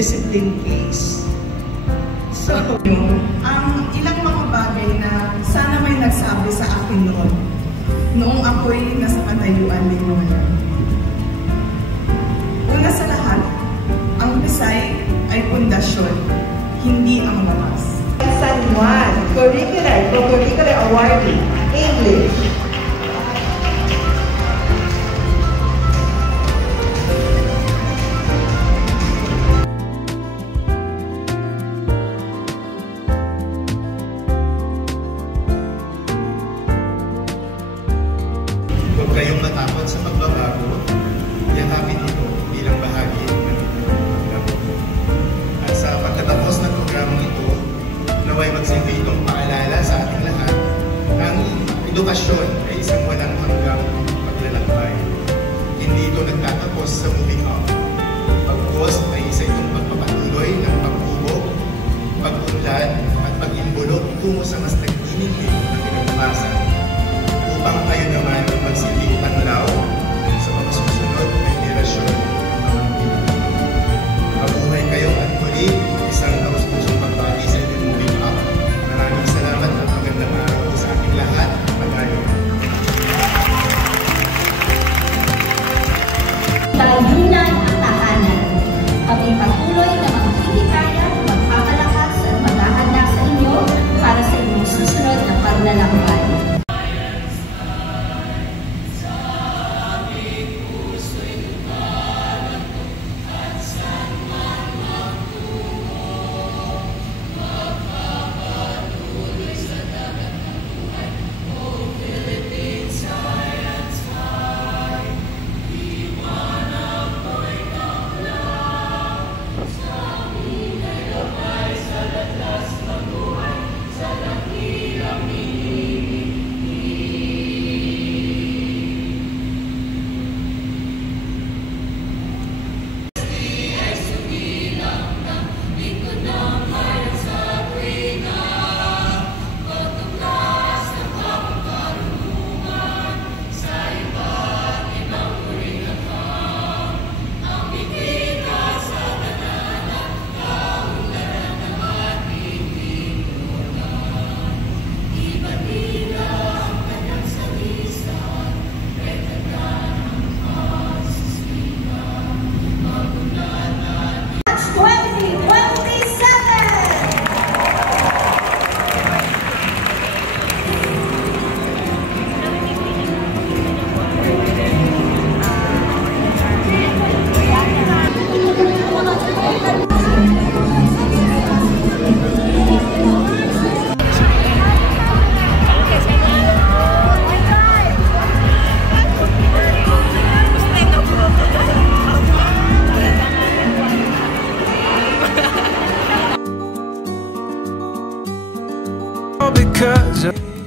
discipline case. So, ang ilang mga bagay na sana may nagsabi sa akin noong ako'y nasa katayuan ni Lola. Una sa lahat, ang Pisay ay pundasyon, hindi ang wakas. San Juan, co-curricular awardee, English. Huwag kayong matakot sa pagbabago. Yakapin ito bilang bahagi ng programa. At sa pagkatapos ng programang ito, naway magsilbi itong paalala sa ating lahat ang edukasyon ay isang walang hanggang paglalakbay. Hindi ito nagtatapos sa moving up. Pagkos ay isa itong pagpapatuloy ng pagtubog, pag-unlad at pag-imbulog tungo sa mas nagniningning na kinabukasan upang tayo naman magsilbing panlaw sa mga susunod na henerasyon ng mga Pilipino. Mabuhay kayo at muli isang taus-pusong pagbati sa inyong moving up. Maraming salamat at magandang araw sa ating lahat. Magayon. Tayunan ang tahanan. Kami patuloy na maghihikaya, magpapalakas at maghahanda sa inyo para sa inyong susunod na paglalakbay.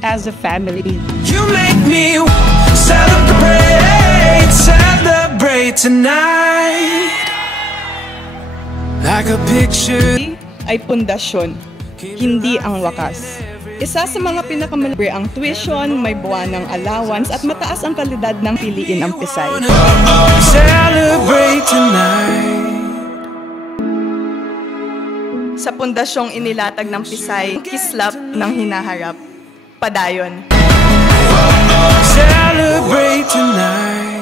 As a family, you make me celebrate tonight like a picture. ay pundasyon, hindi ang wakas. Isa sa mga pinakamalaki ang tuition, may buwan ng allowance at mataas ang kalidad ng piliin ang Pisay. Celebrate tonight. Sa pundasyong inilatag ng Pisay, kislap ng hinaharap. Padayon. Celebrate tonight.